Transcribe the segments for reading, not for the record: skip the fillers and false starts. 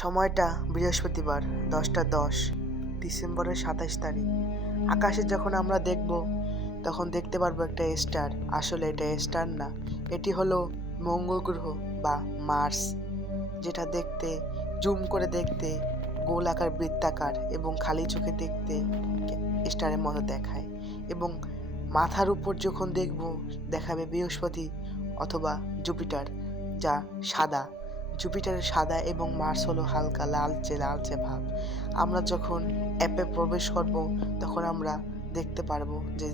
সময়টা বৃহস্পতিবার 10টা 10 ডিসেম্বরের 27 তারিখ। আকাশে যখন আমরা দেখব তখন দেখতে পারবো একটা স্টার। আসলে এটা স্টার না, এটি হলো মঙ্গল গ্রহ বা মার্স, যেটা দেখতে জুম করে দেখতে গোল আকার বৃত্তাকার এবং খালি চোখে দেখতে স্টারের মতো দেখায়। এবং মাথার উপর যখন দেখব দেখাবে বৃহস্পতি অথবা জুপিটার, যা সাদা। জুপিটারের সাদা এবং মার্স হলো হালকা লালচে লালচে ভাব। আমরা যখন অ্যাপে প্রবেশ করব তখন আমরা দেখতে পারবো যে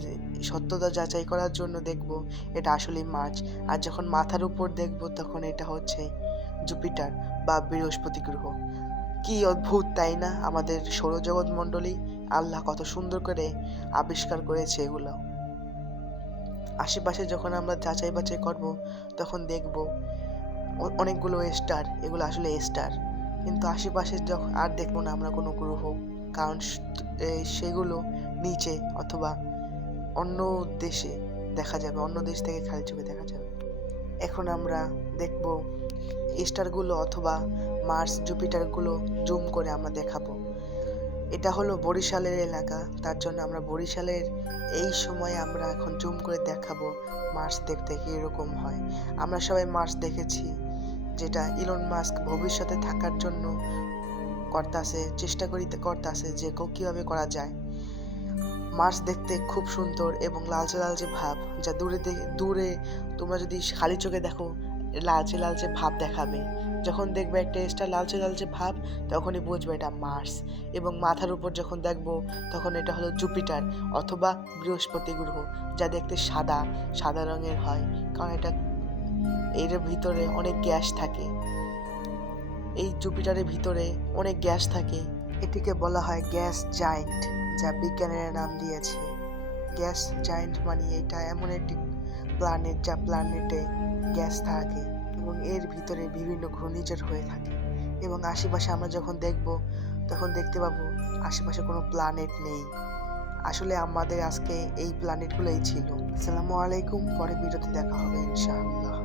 সত্যতা যাচাই করার জন্য দেখব এটা আসলেই মার্স। আর যখন মাথার উপর দেখব তখন এটা হচ্ছে জুপিটার বা বৃহস্পতি গ্রহ। কি অদ্ভুত, তাই না? আমাদের সৌরজগৎ মণ্ডলী আল্লাহ কত সুন্দর করে আবিষ্কার করেছে এগুলো। আশেপাশে যখন আমরা যাচাই বাছাই করব তখন দেখব অনেকগুলো স্টার, এগুলো আসলে স্টার। কিন্তু আশেপাশে যখন আর দেখবো না আমরা কোনো গ্রহ, কারণ সেগুলো নিচে অথবা অন্য দেশে দেখা যাবে, অন্য দেশ থেকে খালি চোখে দেখা যাবে। এখন আমরা দেখব স্টারগুলো অথবা মার্স জুপিটারগুলো জুম করে আমরা দেখাবো। এটা হলো বরিশালের এলাকা, তার জন্য আমরা বরিশালের এই সময় আমরা এখন জুম করে দেখাবো মার্স দেখতে কীরকম হয়। আমরা সবাই মার্স দেখেছি, যেটা ইলন মাস্ক ভবিষ্যতে থাকার জন্য চেষ্টা করতেছে যে কীভাবে করা যায়। মার্স দেখতে খুব সুন্দর এবং লালচে লালচে ভাব, যা দূরে তোমরা যদি খালি চোখে দেখো লালচে লালচে ভাব দেখাবে। যখন দেখবে একটা স্টার লালচে লালচে ভাব তখনই বুঝবে এটা মার্স। এবং মাথার উপর যখন দেখবো তখন এটা হলো জুপিটার অথবা বৃহস্পতি গ্রহ, যা দেখতে সাদা সাদা রঙের হয়, কারণ এর ভিতরে অনেক গ্যাস থাকে। এই জুপিটারের ভিতরে অনেক গ্যাস থাকে। এটিকে বলা হয় গ্যাস জায়েন্ট, যা বিজ্ঞানীরা নাম দিয়েছে গ্যাস জায়েন্ট। মানে এটা এমন একটি প্ল্যানেট যা প্ল্যানেটে গ্যাস থাকে এবং এর ভিতরে বিভিন্ন ঘূর্ণিঝড় হয়ে থাকে। এবং আশেপাশে আমরা যখন দেখব তখন দেখতে পাবো আশেপাশে কোনো প্ল্যানেট নেই। আসলে আমাদের আজকে এই প্ল্যানেটগুলোই ছিল। আসসালামু আলাইকুম, পরে ভিডিওতে দেখা হবে ইনশাআল্লাহ।